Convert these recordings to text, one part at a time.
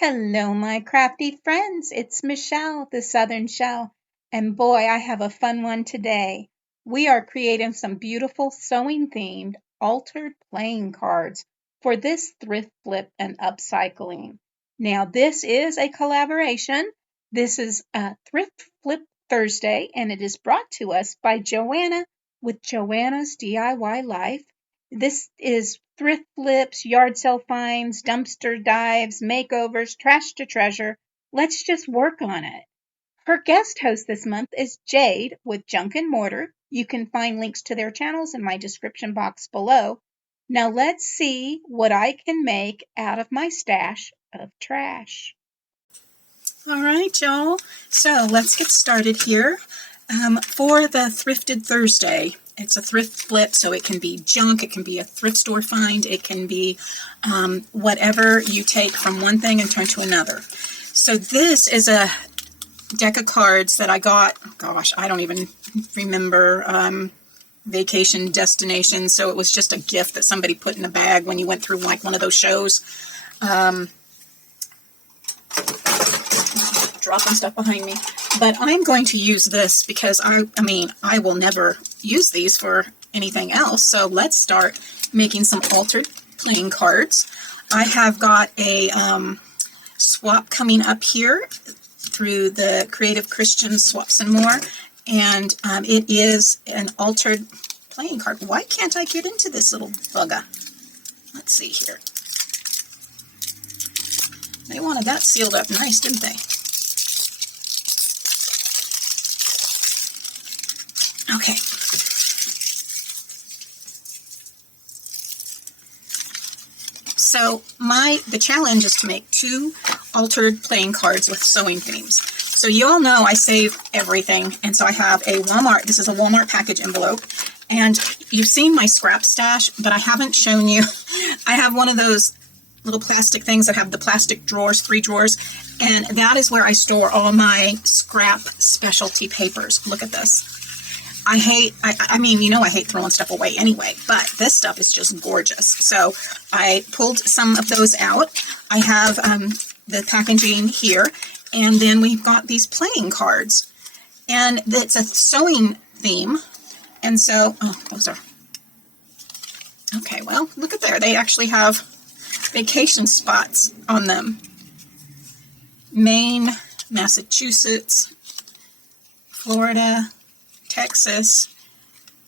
Hello, my crafty friends. It's Michelle, the Southern Shell. And boy, I have a fun one today. We are creating some beautiful sewing themed altered playing cards for this thrift flip and upcycling. Now, this is a collaboration. This is a Thrift Flip Thursday, and it is brought to us by Joanna with Joanna's DIY Life. This is thrift flips, yard sale finds, dumpster dives, makeovers, trash to treasure. Let's just work on it. Her guest host this month is Jade with Junk and Mortar. You can find links to their channels in my description box below. Now let's see what I can make out of my stash of trash. All right, y'all. So let's get started here. For the Thrifted Thursday, it's a thrift flip, so it can be junk, it can be a thrift store find, it can be whatever you take from one thing and turn to another. So this is a deck of cards that I got, gosh, I don't even remember, vacation destination, so it was just a gift that somebody put in a bag when you went through like one of those shows. Dropping stuff behind me, but I'm going to use this because I will never use these for anything else. So let's start making some altered playing cards. I have got a swap coming up here through the Creative Christian Swaps and More, and it is an altered playing card. Why can't I get into this little bugger? Let's see here. They wanted that sealed up nice, didn't they? Okay. So the challenge is to make 2 altered playing cards with sewing themes. So you all know I save everything, and so I have a Walmart, this is a Walmart package envelope, and you've seen my scrap stash, but I haven't shown you. I have one of those little plastic things that have the plastic drawers, 3 drawers, and that is where I store all my scrap specialty papers. Look at this. I hate throwing stuff away anyway, but this stuff is just gorgeous. So I pulled some of those out. I have the packaging here, and then we've got these playing cards. And it's a sewing theme, and so, okay, well, look at there. They actually have vacation spots on them. Maine, Massachusetts, Florida, Texas,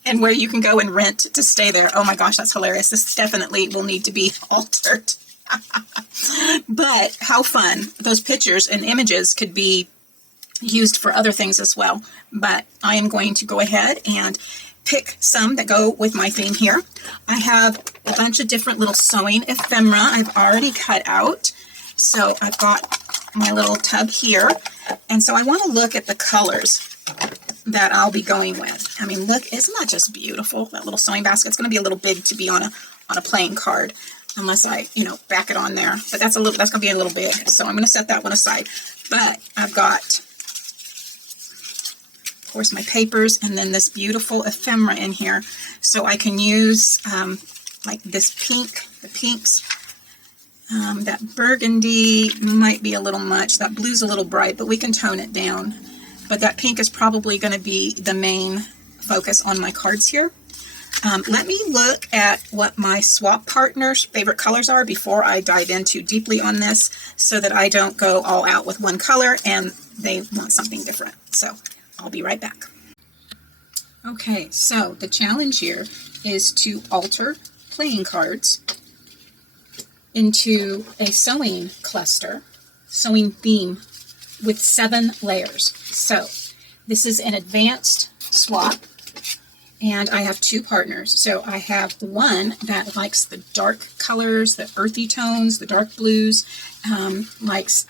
and where you can go and rent to stay there. Oh my gosh, that's hilarious. This definitely will need to be altered. But how fun. Those pictures and images could be used for other things as well. But I am going to go ahead and pick some that go with my theme here. I have a bunch of different little sewing ephemera I've already cut out. So I've got my little tub here. And so I want to look at the colors that I'll be going with. I mean, look, isn't that just beautiful? That little sewing basket. It's going to be a little big to be on a playing card, unless I, back it on there. But that's going to be a little big. So I'm going to set that one aside. But I've got, of course, my papers, and then this beautiful ephemera in here. So I can use like this pink, the pinks. That burgundy might be a little much. That blue's a little bright, but we can tone it down. But that pink is probably going to be the main focus on my cards here. Let me look at what my swap partner's favorite colors are before I dive in too deeply on this, so that I don't go all out with one color and they want something different. So I'll be right back. Okay, so the challenge here is to alter playing cards into a sewing cluster, sewing theme, with 7 layers. So this is an advanced swap, and I have 2 partners. So I have one that likes the dark colors, the earthy tones, the dark blues, likes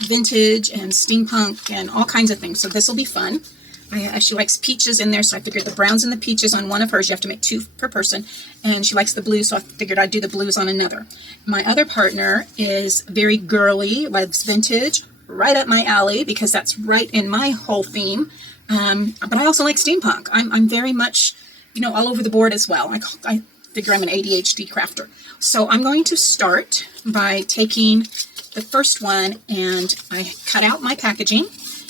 vintage and steampunk and all kinds of things. So this will be fun. She likes peaches in there, so I figured the browns and the peaches on one of hers. You have to make 2 per person. And she likes the blues, so I figured I'd do the blues on another. My other partner is very girly, loves vintage, right up my alley, because that's right in my whole theme. But I also like steampunk. I'm very much, all over the board as well. I figure I'm an ADHD crafter. So I'm going to start by taking the first one and I cut out my packaging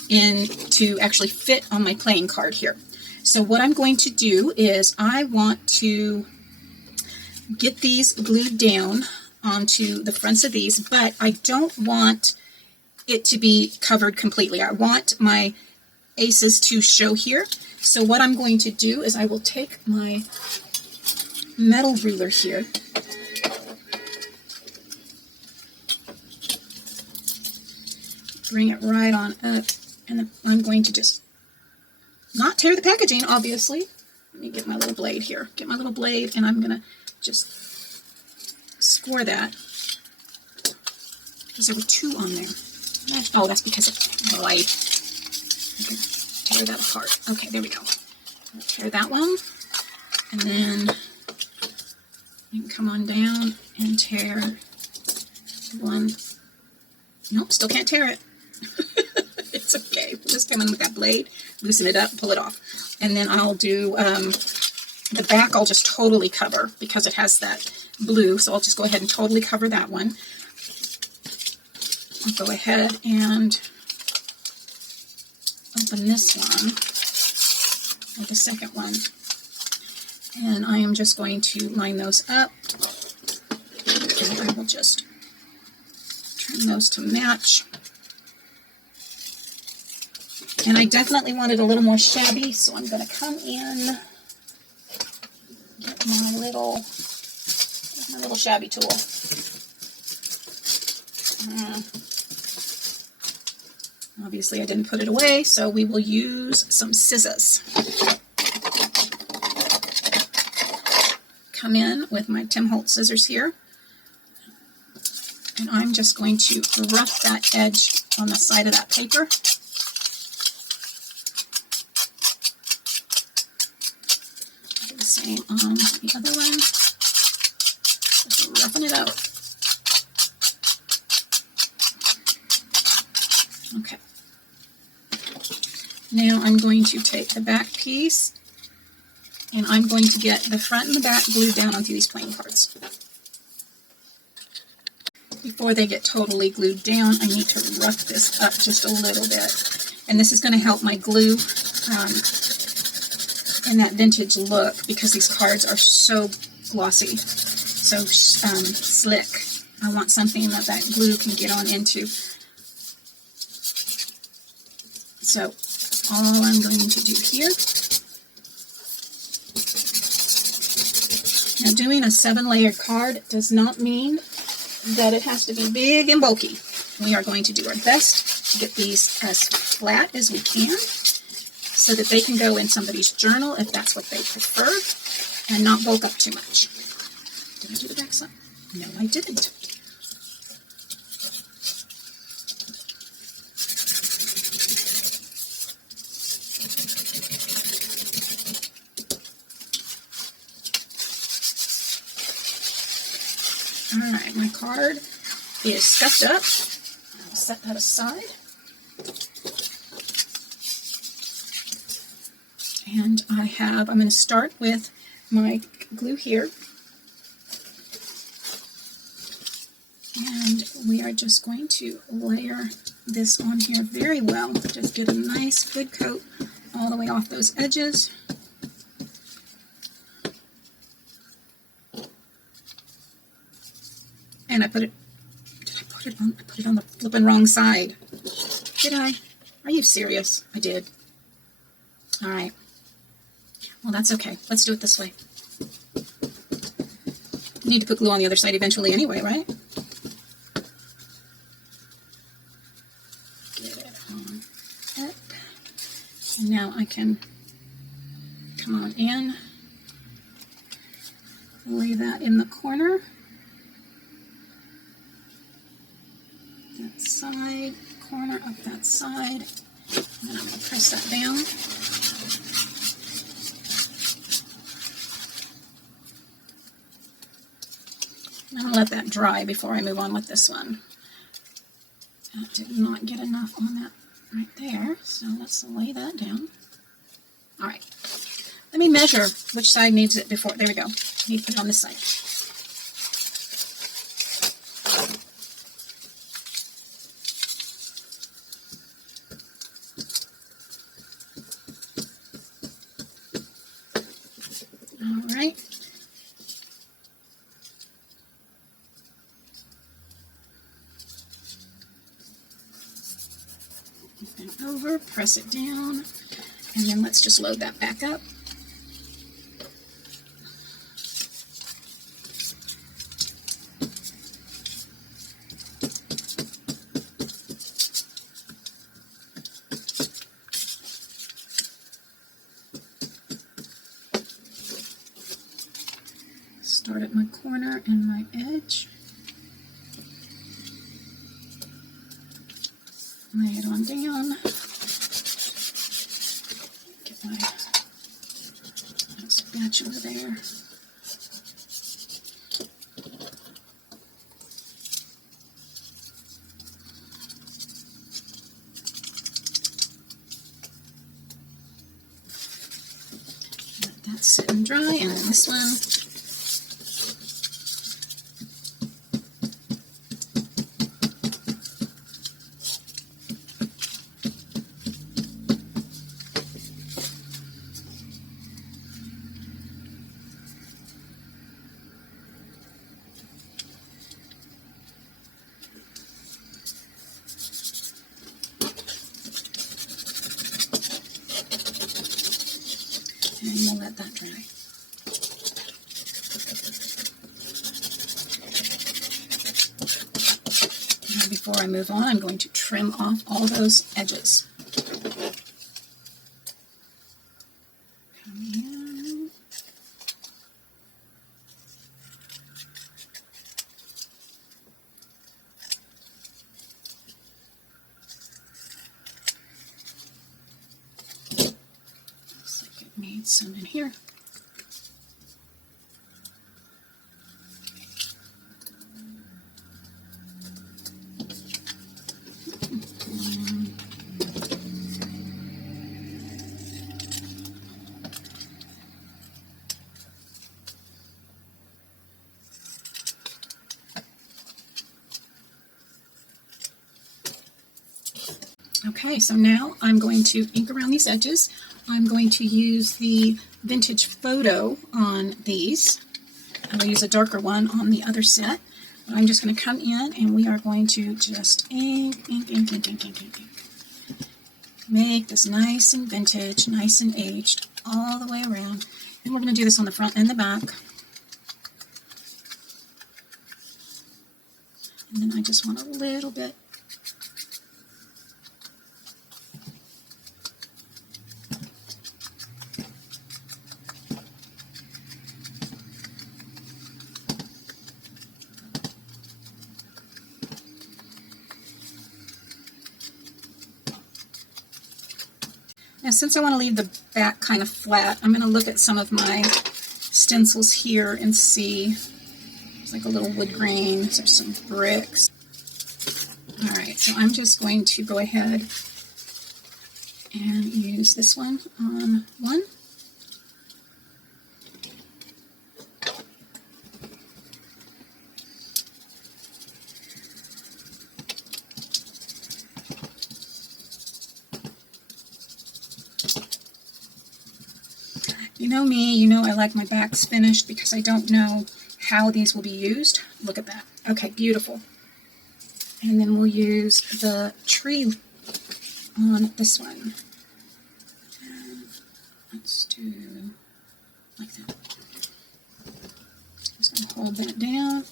to actually fit on my playing card here. So what I'm going to do is I want to get these glued down onto the fronts of these, but I don't want it to be covered completely. I want my aces to show here. So what I'm going to do is I will take my metal ruler here bring it right on up, and I'm going to just not tear the packaging, obviously. Let me get my little blade here. Get my little blade, and I'm going to just score that, because there were two on there. Oh, that's because of the blade. Okay, tear that apart. Okay, there we go. I'll tear that one, and then you can come on down and tear one. Nope, still can't tear it. It's okay. Just come in with that blade, loosen it up, pull it off. And then I'll do the back, I'll just totally cover because it has that blue. So I'll just go ahead and totally cover that one. I'll go ahead and open this one, or the second one. And I am just going to line those up. And I will just turn those to match. And I definitely want it a little more shabby, so I'm going to come in, get my little shabby tool. Obviously I didn't put it away, so we will use some scissors. Come in with my Tim Holtz scissors here, and I'm just going to rough that edge on the side of that paper. Do the same on the other one. Just roughing it out. Okay. Now I'm going to take the back piece, and I'm going to get the front and the back glued down onto these playing cards. Before they get totally glued down, I need to rough this up just a little bit. And this is going to help my glue in that vintage look, because these cards are so glossy, so slick. I want something that glue can get on into. So all I'm going to do here, now doing a 7-layer card does not mean that it has to be big and bulky. We are going to do our best to get these as flat as we can so that they can go in somebody's journal if that's what they prefer, and not bulk up too much. Did I do the back side? No, I didn't. Alright, my card is stuffed up. I'll set that aside. And I'm going to start with my glue here. And we are just going to layer this on here very well. Just get a nice good coat all the way off those edges. And I put it on the flipping wrong side. Did I? Are you serious? I did. All right. Well, that's okay. Let's do it this way. Need to put glue on the other side eventually anyway, right? Get it on up. And now I can come on in, lay that in the corner. That side, corner of that side, and then I'm going to press that down. And I'm going to let that dry before I move on with this one. I did not get enough on that right there, so let's lay that down. Alright, let me measure which side needs it before, there we go. I need to put it on this side. and over, press it down, and then let's just load that back up. Start at my corner and my edge. Lay it on down. Get my spatula there. Let that sit and dry, and then this one. And we'll let that dry. Now before I move on, I'm going to trim off all those edges. Come in. Looks like it made some in here. Okay, so now I'm going to ink around these edges. I'm going to use the Vintage Photo on these. I'll use a darker one on the other set. But I'm just going to come in and we are going to just ink. Make this nice and vintage, nice and aged all the way around. And we're going to do this on the front and the back. And then I just want a little bit. Now, since I want to leave the back kind of flat, I'm going to look at some of my stencils here and see. There's like a little wood grain, there's some bricks. All right, so I'm just going to go ahead and use this one on one. You know me, you know I like my backs finished because I don't know how these will be used. Look at that. Okay, beautiful. And then we'll use the tree on this one. And let's do like that. Just going to hold that down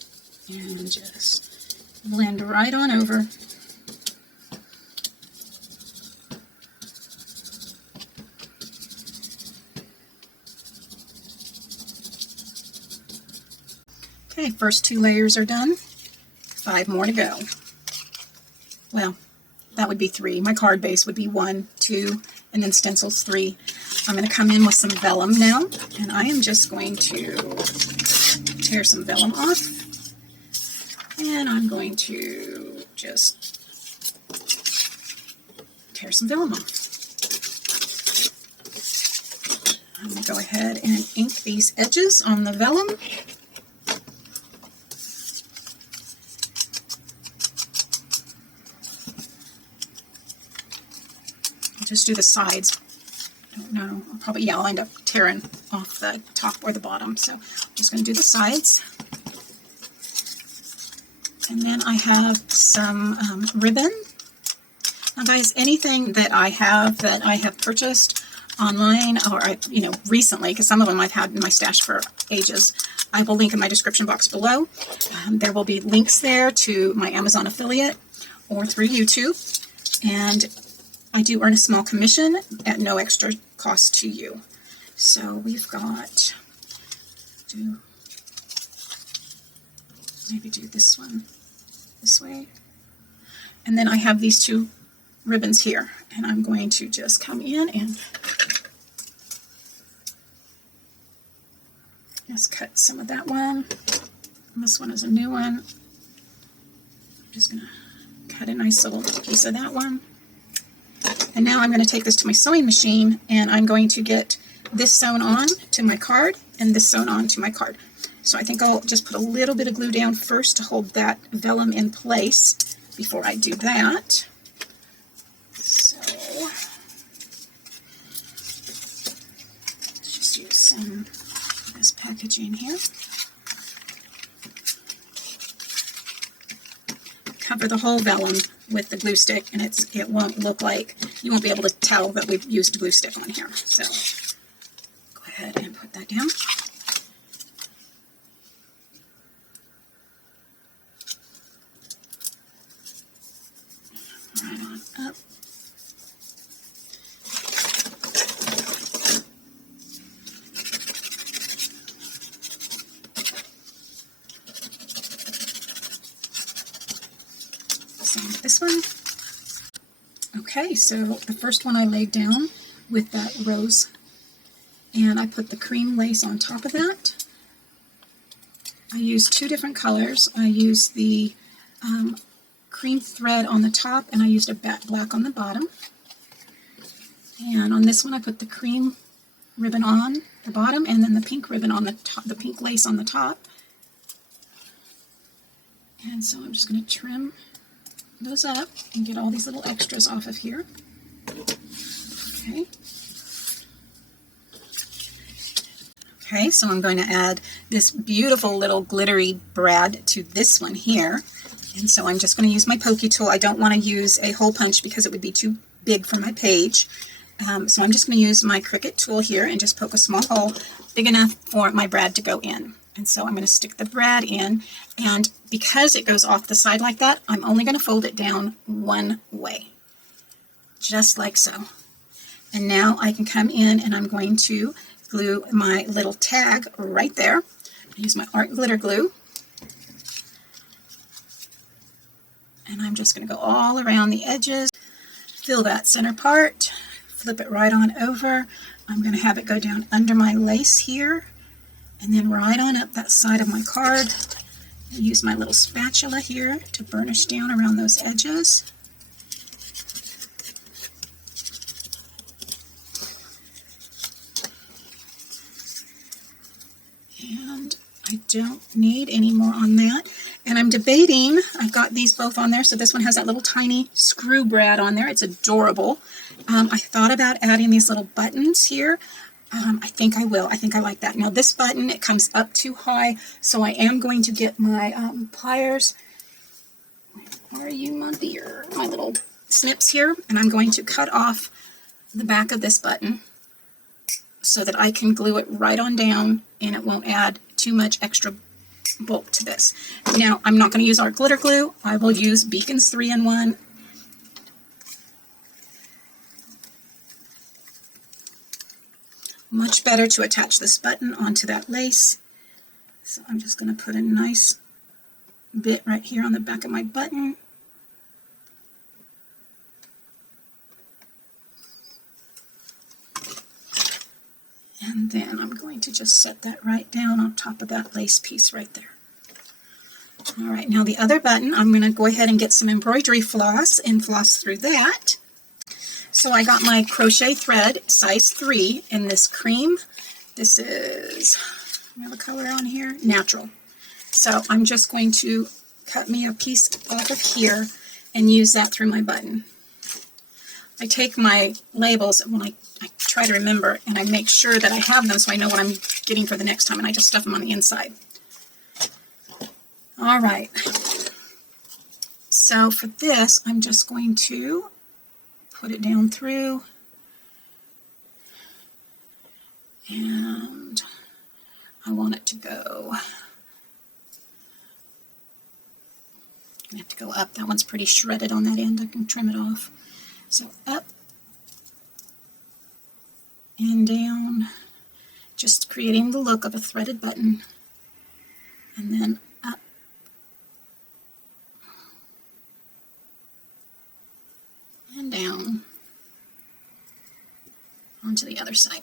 and just blend right on over. Okay, first 2 layers are done. 5 more to go. Well, that would be 3. My card base would be 1, 2, and then stencils 3. I'm going to come in with some vellum now, and I am just going to tear some vellum off. And I'm going to just tear some vellum off. I'm going to go ahead and ink these edges on the vellum. Just do the sides. I don't know. I'll end up tearing off the top or the bottom. So I'm just going to do the sides. And then I have some ribbon. Now guys, anything that I have purchased online, or recently, because some of them I've had in my stash for ages, I will link in my description box below. There will be links there to my Amazon affiliate or through YouTube, and I do earn a small commission at no extra cost to you. So we've got, maybe do this one this way, and then I have these two ribbons here, and I'm going to just come in and just cut some of that one. And this one is a new one. I'm just going to cut a nice little piece of that one. And now I'm going to take this to my sewing machine, and I'm going to get this sewn on to my card and this sewn on to my card. So I think I'll just put a little bit of glue down first to hold that vellum in place before I do that. So let's just use some of this packaging here. Cover the whole vellum with the glue stick, and it won't look like, you won't be able to tell that we've used glue stick on here. So go ahead and put that down. Right on up. This one. Okay, so the first one I laid down with that rose, and I put the cream lace on top of that. I used two different colors. I used the cream thread on the top, and I used a black on the bottom. And on this one I put the cream ribbon on the bottom, and then the pink ribbon on the top, the pink lace on the top. And so I'm just going to trim those up and get all these little extras off of here. Okay. Okay, so I'm going to add this beautiful little glittery brad to this one here. And so I'm just going to use my pokey tool. I don't want to use a hole punch because it would be too big for my page. So I'm just going to use my Cricut tool here and just poke a small hole big enough for my brad to go in. And so I'm going to stick the brad in, and because it goes off the side like that, I'm only going to fold it down one way, just like so. And now I can come in and I'm going to glue my little tag right there. I use my art glitter glue, and I'm just going to go all around the edges, fill that center part, flip it right on over. I'm going to have it go down under my lace here, and then right on up that side of my card. I use my little spatula here to burnish down around those edges. And I don't need any more on that. And I'm debating, I've got these both on there, so this one has that little tiny screw brad on there. It's adorable. I thought about adding these little buttons here. I think I will. I think I like that. Now this button, it comes up too high, so I am going to get my pliers. Where are you, my dear? My little snips here, and I'm going to cut off the back of this button so that I can glue it right on down, and it won't add too much extra bulk to this. Now, I'm not going to use our glitter glue. I will use Beacon's 3-in-1. Much better to attach this button onto that lace. So I'm just going to put a nice bit right here on the back of my button. And then I'm going to just set that right down on top of that lace piece right there. All right, now the other button, I'm going to go ahead and get some embroidery floss and floss through that. So I got my crochet thread, size 3, in this cream. This is, we have a color on here, natural. So I'm just going to cut me a piece off of here and use that through my button. I take my labels when I try to remember, and I make sure that I have them so I know what I'm getting for the next time, and I just stuff them on the inside. All right. So for this, I'm just going to put it down through, and I want it to go, I have to go up. That one's pretty shredded on that end. I can trim it off. So up and down, just creating the look of a threaded button, and then up and down onto the other side.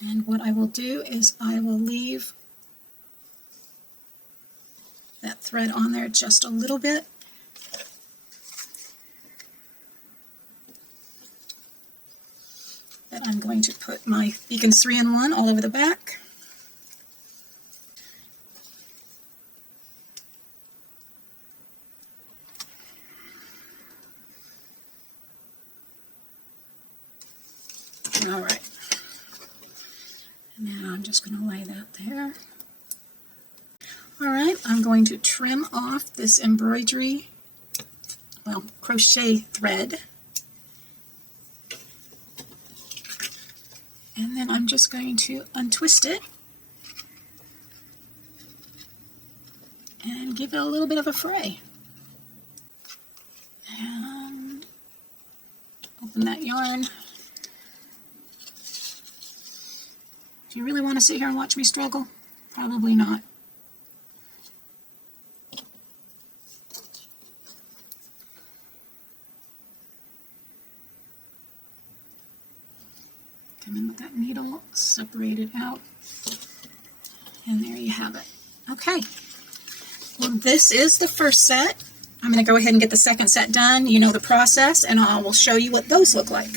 And what I will do is I will leave that thread on there just a little bit. That I'm going to put my Beacons 3-in-1 all over the back. All right. And now I'm just going to lay that there. All right, I'm going to trim off this embroidery, well, crochet thread. And then I'm just going to untwist it and give it a little bit of a fray. And open that yarn. Do you really want to sit here and watch me struggle? Probably not. Come in with that needle, separate it out, and there you have it. Okay, well, this is the first set. I'm going to go ahead and get the second set done. You know the process, and I will show you what those look like.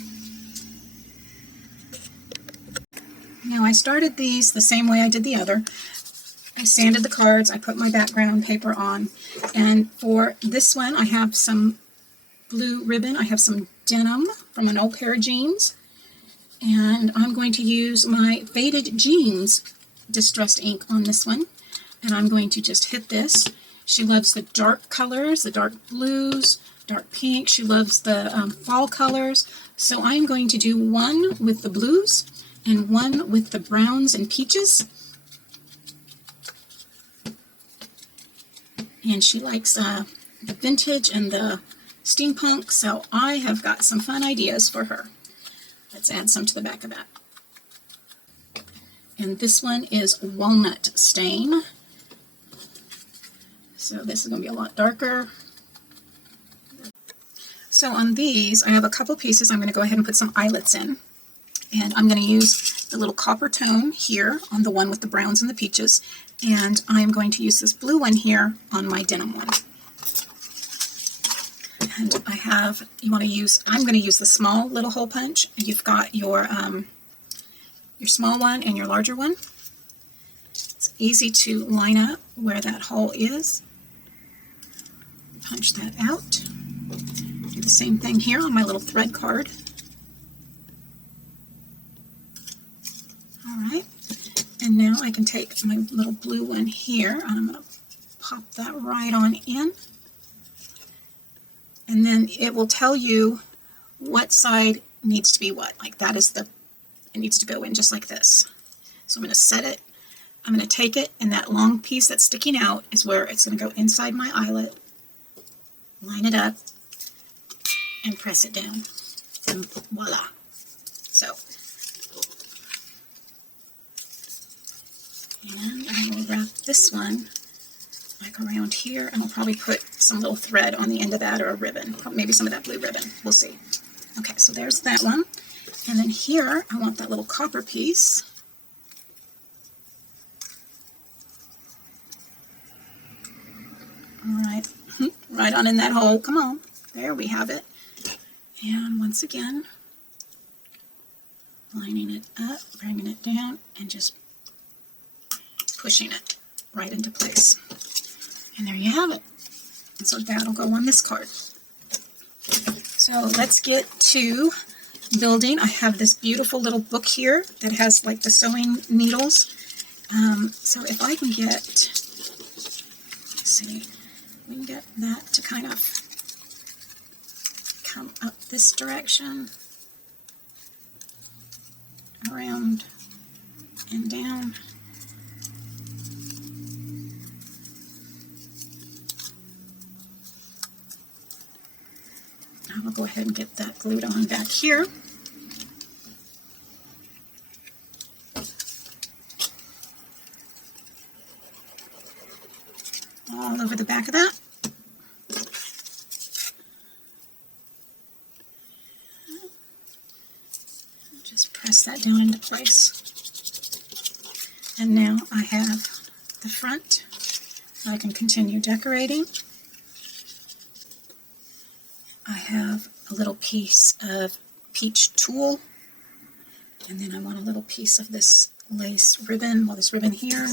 Now, I started these the same way I did the other. I sanded the cards, I put my background paper on, and for this one I have some blue ribbon, I have some denim from an old pair of jeans, and I'm going to use my Faded Jeans distressed ink on this one, and I'm going to just hit this. She loves the dark colors, the dark blues, dark pink. She loves the fall colors, so I'm going to do one with the blues and one with the browns and peaches. And she likes the vintage and the steampunk, so I have got some fun ideas for her. Let's add some to the back of that. And this one is Walnut Stain. So this is going to be a lot darker. So on these, I have a couple pieces. I'm going to go ahead and put some eyelets in. And I'm going to use the little copper tone here on the one with the browns and the peaches. And I'm going to use this blue one here on my denim one. And I have, I'm going to use the small little hole punch. You've got your small one and your larger one. It's easy to line up where that hole is. Punch that out. Do the same thing here on my little thread card. All right. And now I can take my little blue one here, and I'm going to pop that right on in. And then it will tell you what side needs to be what. Like that is it needs to go in just like this. So I'm going to set it, I'm going to take it, and that long piece that's sticking out is where it's going to go inside my eyelet. Line it up and press it down. And voila. So, and I will wrap this one like around here, and I'll probably put some little thread on the end of that, or a ribbon, maybe some of that blue ribbon. We'll see. Okay, so there's that one. And then here, I want that little copper piece. All right, right on in that hole. Come on. There we have it. And once again, lining it up, bringing it down, and just pushing it right into place. And there you have it. And so that'll go on this card. So let's get to building. I have this beautiful little book here that has like the sewing needles. So if I can get, let's see, We can get that to kind of come up this direction, around and down. I will go ahead and get that glued on back here. All over the back of that. Just press that down into place. And now I have the front, so I can continue decorating. I have a little piece of peach tulle, and then I want a little piece of this lace ribbon, well, this ribbon here,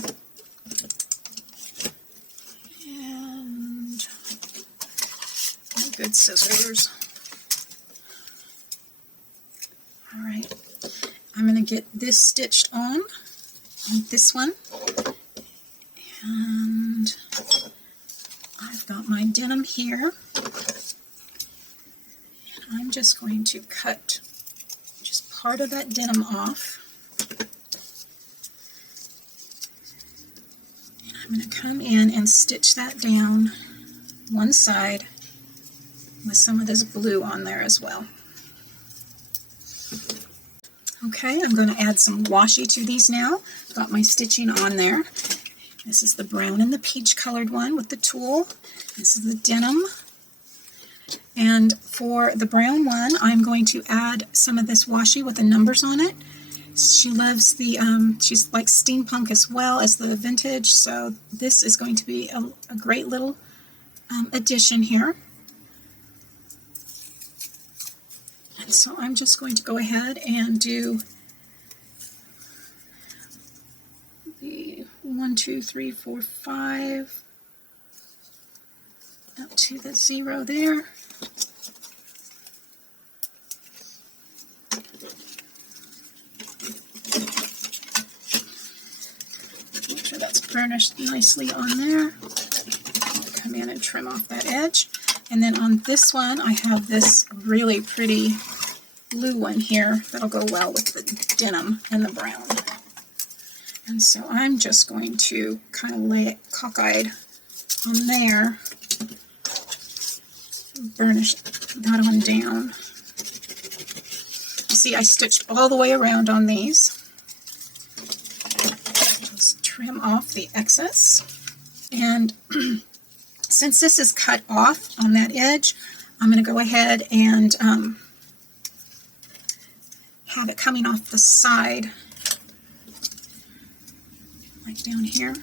and my good scissors. All right, I'm going to get this stitched on this one, and I've got my denim here. I'm just going to cut just part of that denim off. And I'm going to come in and stitch that down one side with some of this blue on there as well. Okay, I'm going to add some washi to these now. Got my stitching on there. This is the brown and the peach colored one with the tulle. This is the denim. And for the brown one, I'm going to add some of this washi with the numbers on it. She loves the, she's like steampunk as well as the vintage, so this is going to be a great little addition here. And so I'm just going to go ahead and do the 1, 2, 3, 4, 5 up to the 0 there. Make sure that's burnished nicely on there. Come in and trim off that edge. And then on this one, I have this really pretty blue one here that'll go well with the denim and the brown. And so I'm just going to kind of lay it cockeyed on there, burnish that one down. You see, I stitched all the way around on these. Just trim off the excess. And since this is cut off on that edge, I'm going to go ahead and have it coming off the side, like down here.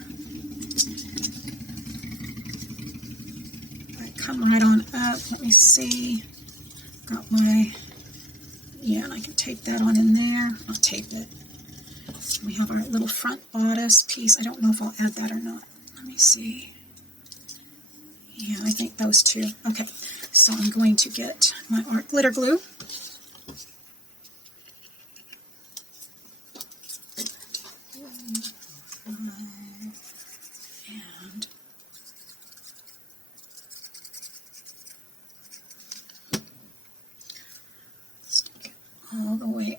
I come right on up. Let me see. Got my, yeah, and I can tape that on in there. I'll tape it. We have our little front bodice piece. I don't know if I'll add that or not. Let me see. Yeah, I think those two. Okay, so I'm going to get my art glitter glue. And stick it all the way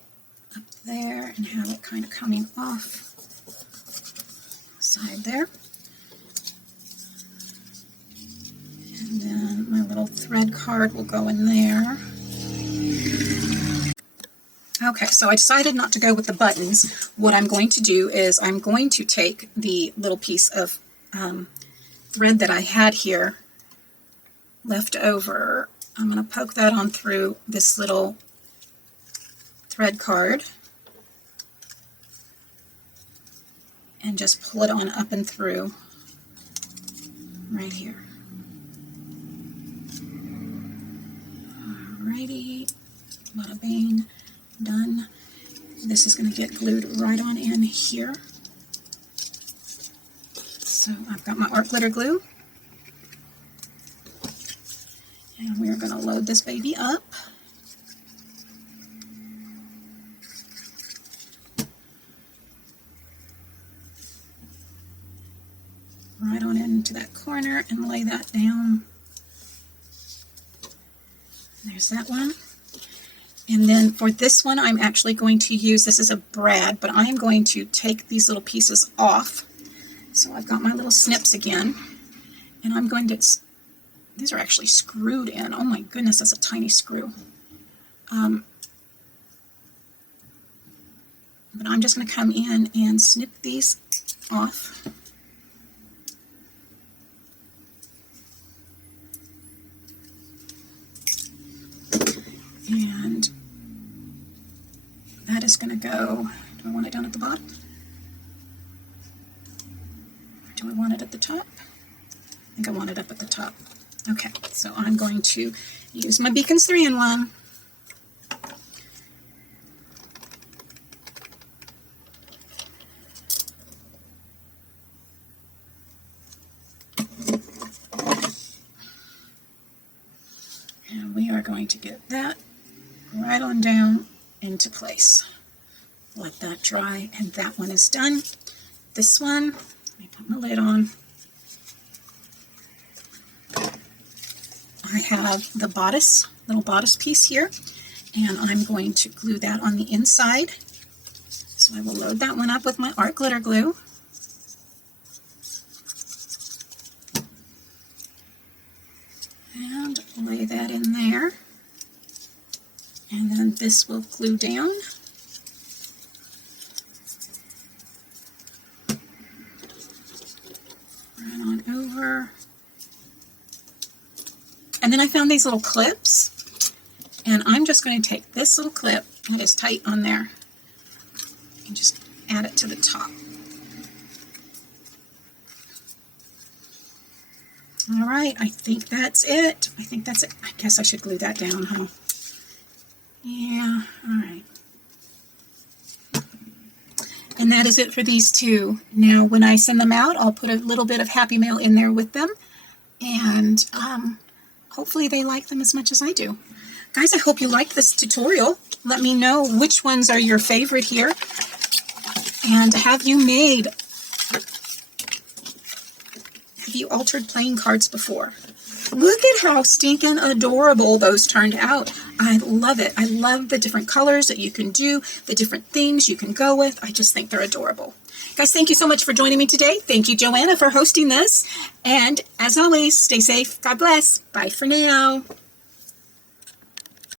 up there and have it kind of coming off the side there. And then my little thread card will go in there. Okay, so I decided not to go with the buttons. What I'm going to do is I'm going to take the little piece of thread that I had here left over. I'm going to poke that on through this little thread card and just pull it on up and through right here. Alrighty, bada bing, done. This is going to get glued right on in here. So I've got my art glitter glue, and we're going to load this baby up. right on into that corner and lay that down. There's that one. And then for this one, I'm actually going to use, this is a brad, but I'm going to take these little pieces off. So I've got my little snips again, and I'm going to, these are actually screwed in. Oh my goodness, that's a tiny screw. But I'm just going to come in and snip these off. And that is going to go, do I want it down at the bottom? Or do I want it at the top? I think I want it up at the top. Okay, so I'm going to use my Beacons 3-in-1. And we are going to get that right on down into place. Let that dry, and that one is done. This one, let me put my lid on. I have the bodice, little bodice piece here, and I'm going to glue that on the inside. So I will load that one up with my art glitter glue. And lay that in there. And then this will glue down. Right on over. And then I found these little clips, and I'm just going to take this little clip that is tight on there and just add it to the top. All right, I think that's it. I think that's it. I guess I should glue that down, huh? Yeah, all right. And that is it for these two. Now, when I send them out, I'll put a little bit of Happy Mail in there with them, and hopefully they like them as much as I do. Guys, I hope you liked this tutorial. Let me know which ones are your favorite here. And have you altered playing cards before? Look at how stinking adorable those turned out. I love it. I love the different colors that you can do, the different themes you can go with. I just think they're adorable. Guys, thank you so much for joining me today. Thank you, Joanna, for hosting this. And as always, stay safe. God bless. Bye for now.